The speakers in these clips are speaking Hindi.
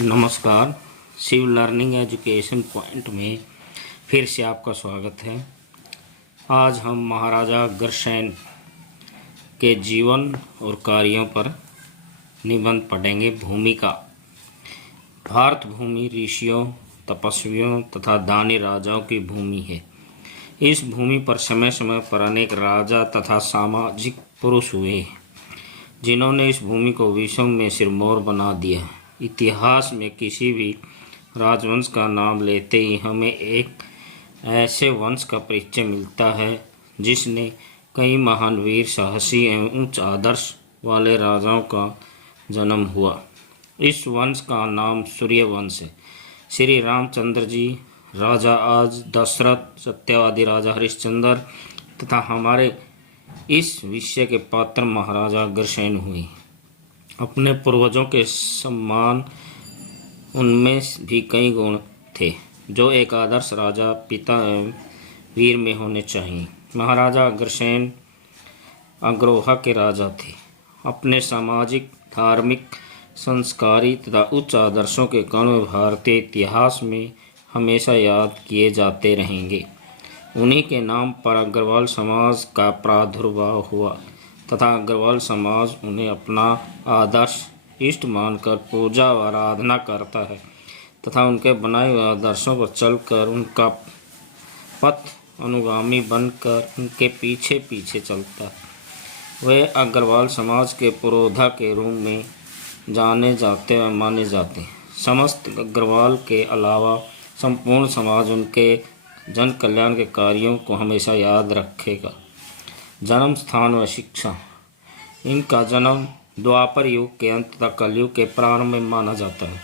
नमस्कार। शिव लर्निंग एजुकेशन पॉइंट में फिर से आपका स्वागत है। आज हम महाराजा अग्रसेन के जीवन और कार्यों पर निबंध पढ़ेंगे। भूमिका। भारत भूमि ऋषियों, तपस्वियों तथा दानी राजाओं की भूमि है। इस भूमि पर समय समय पर अनेक राजा तथा सामाजिक पुरुष हुए जिन्होंने इस भूमि को विश्व में सिरमौर बना दिया। इतिहास में किसी भी राजवंश का नाम लेते ही हमें एक ऐसे वंश का परिचय मिलता है जिसने कई महान वीर, साहसी एवं उच्च आदर्श वाले राजाओं का जन्म हुआ। इस वंश का नाम सूर्यवंश है। श्री रामचंद्र जी, राजा आज दशरथ, सत्यवादी राजा हरिश्चंद्र तथा हमारे इस विषय के पात्र महाराजा अग्रसेन हुए। अपने पूर्वजों के सम्मान उनमें भी कई गुण थे जो एक आदर्श राजा, पिता एवं वीर में होने चाहिए। महाराजा अग्रसेन अग्रोहा के राजा थे। अपने सामाजिक, धार्मिक, संस्कारी तथा उच्च आदर्शों के कारण भारतीय इतिहास में हमेशा याद किए जाते रहेंगे। उन्हीं के नाम पर अग्रवाल समाज का प्रादुर्भाव हुआ तथा अग्रवाल समाज उन्हें अपना आदर्श इष्ट मानकर पूजा व आराधना करता है तथा उनके बनाए हुए आदर्शों पर चलकर उनका पथ अनुगामी बनकर उनके पीछे पीछे चलता है। वे अग्रवाल समाज के पुरोधा के रूप में जाने जाते व माने जाते हैं। समस्त अग्रवाल के अलावा संपूर्ण समाज उनके जन कल्याण के कार्यों को हमेशा याद रखेगा। जन्म स्थान व शिक्षा। इनका जन्म द्वापर युग के अंत तथा कलयुग के प्रारंभ में माना जाता है।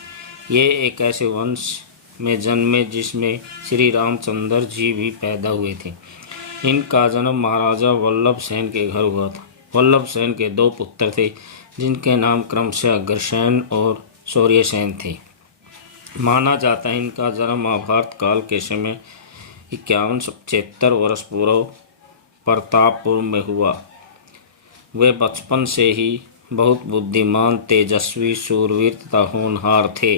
ये एक ऐसे वंश में जन्मे जिसमें श्री रामचंद्र जी भी पैदा हुए थे। इनका जन्म महाराजा वल्लभ सेन के घर हुआ था। वल्लभ सेन के दो पुत्र थे जिनके नाम क्रमशः अग्रसेन और सूर्यसेन थे। माना जाता है इनका जन्म महाभारत काल के समय 51-76 वर्ष पूर्व प्रतापपुर में हुआ। वे बचपन से ही बहुत बुद्धिमान, तेजस्वी, शूरवीर तथा होनहार थे।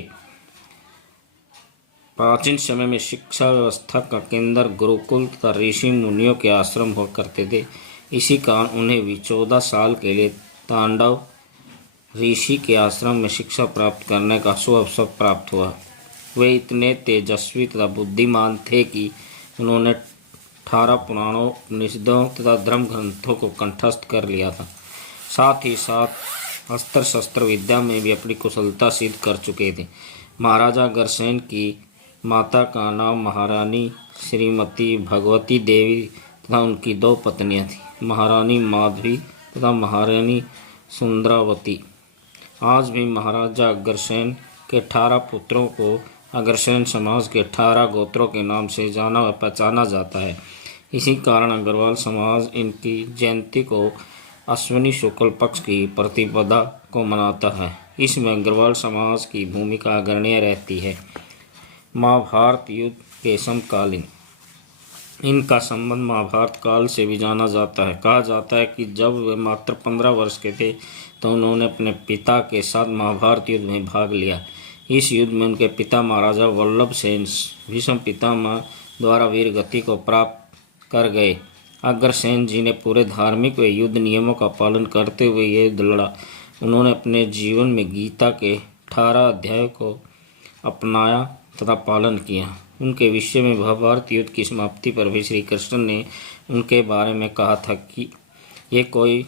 प्राचीन समय में शिक्षा व्यवस्था का केंद्र गुरुकुल तथा ऋषि मुनियों के आश्रम हुआ करते थे। इसी कारण उन्हें भी 14 साल के लिए तांडव ऋषि के आश्रम में शिक्षा प्राप्त करने का सुअवसर प्राप्त हुआ। वे इतने तेजस्वी तथा बुद्धिमान थे कि उन्होंने 18 पुराणों, उपनिषदों तथा धर्म ग्रंथों को कंठस्थ कर लिया था। साथ ही साथ अस्त्र शस्त्र विद्या में भी अपनी कुशलता सिद्ध कर चुके थे। महाराजा अग्रसेन की माता का नाम महारानी श्रीमती भगवती देवी तथा उनकी 2 पत्नियां थीं, महारानी माधवी तथा महारानी सुंदरावती। आज भी महाराजा अग्रसेन के 18 पुत्रों को अग्रसेन समाज के 18 गोत्रों के नाम से जाना व पहचाना जाता है। इसी कारण अग्रवाल समाज इनकी जयंती को अश्विनी शुक्ल पक्ष की प्रतिपदा को मनाता है। इसमें अग्रवाल समाज की भूमिका अग्रणी रहती है। महाभारत युद्ध के समकालीन। इनका संबंध महाभारत काल से भी जाना जाता है। कहा जाता है कि जब वे मात्र 15 वर्ष के थे तो उन्होंने अपने पिता के साथ महाभारत युद्ध में भाग लिया। इस युद्ध में उनके पिता महाराजा वल्लभ सेन भीष्म पितामह द्वारा वीर गति को प्राप्त कर गए। अग्रसेन जी ने पूरे धार्मिक व युद्ध नियमों का पालन करते हुए ये लड़ा। उन्होंने अपने जीवन में गीता के 18 अध्यायों को अपनाया तथा पालन किया। उनके विषय में महाभारत युद्ध की समाप्ति पर भी श्री कृष्ण ने उनके बारे में कहा था कि ये कोई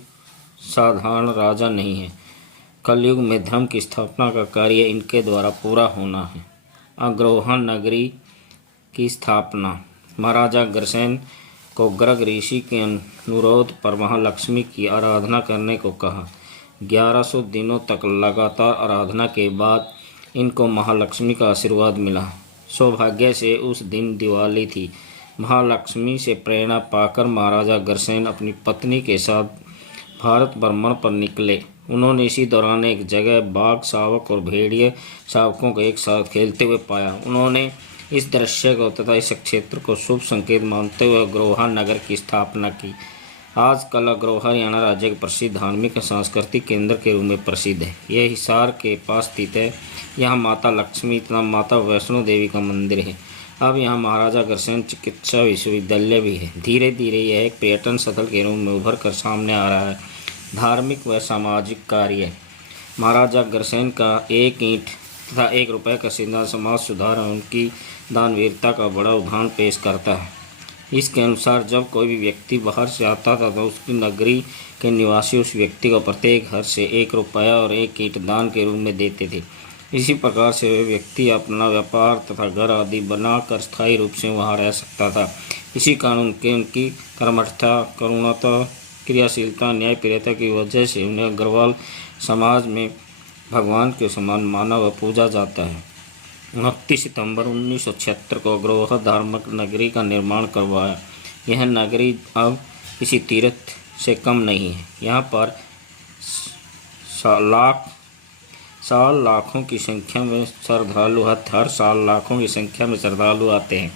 साधारण राजा नहीं है, कलयुग में धर्म की स्थापना का कार्य इनके द्वारा पूरा होना है। अग्रोहा नगरी की स्थापना। महाराजा अग्रसेन को गर्ग ऋषि के अनुरोध पर महालक्ष्मी की आराधना करने को कहा। 1100 दिनों तक लगातार आराधना के बाद इनको महालक्ष्मी का आशीर्वाद मिला। सौभाग्य से उस दिन दिवाली थी। महालक्ष्मी से प्रेरणा पाकर महाराजा अग्रसेन अपनी पत्नी के साथ भारत भ्रमण पर निकले। उन्होंने इसी दौरान एक जगह बाघ शावक और भेड़िए शावकों को एक साथ खेलते हुए पाया। उन्होंने इस दृश्य को तथा इस क्षेत्र को शुभ संकेत मानते हुए अग्रोहा नगर की स्थापना की। आजकल अग्रोहा हरियाणा राज्य के प्रसिद्ध धार्मिक और सांस्कृतिक केंद्र के रूप में प्रसिद्ध है। यह हिसार के पास स्थित है। यहाँ माता लक्ष्मी तथा माता वैष्णो देवी का मंदिर है। अब यहाँ महाराजा अग्रसेन चिकित्सा विश्वविद्यालय भी है। धीरे धीरे यह एक पर्यटन स्थल के रूप में उभर कर सामने आ रहा है। धार्मिक व सामाजिक कार्य। महाराजा अग्रसेन का 1 ईंट तथा 1 रुपये का सिद्धांत समाज सुधार और उनकी दानवीरता का बड़ा उदाहरण पेश करता है। इसके अनुसार जब कोई भी व्यक्ति बाहर से आता था तो उसकी नगरी के निवासी उस व्यक्ति को प्रत्येक घर से 1 रुपया और 1 ईंट दान के रूप में देते थे। इसी प्रकार से वह व्यक्ति अपना व्यापार तथा घर आदि बनाकर स्थायी रूप से वहाँ रह सकता था। इसी कारण के उनकी कर्मठता, करुणता, क्रियाशीलता, न्यायप्रियता की वजह से उन्हें अग्रवाल समाज में भगवान के समान माना व पूजा जाता है। 29 सितंबर 1976 को अग्रोहा धार्मिक नगरी का निर्माण करवाया। यह नगरी अब किसी तीर्थ से कम नहीं है। यहाँ पर लाखों की संख्या में श्रद्धालु हर साल लाखों की संख्या में श्रद्धालु आते हैं।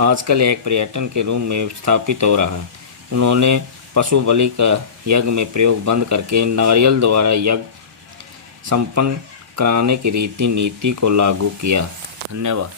आजकल यह एक पर्यटन के रूप में स्थापित हो रहा है। उन्होंने पशु बलि का यज्ञ में प्रयोग बंद करके नारियल द्वारा यज्ञ संपन्न कराने की रीति नीति को लागू किया। धन्यवाद।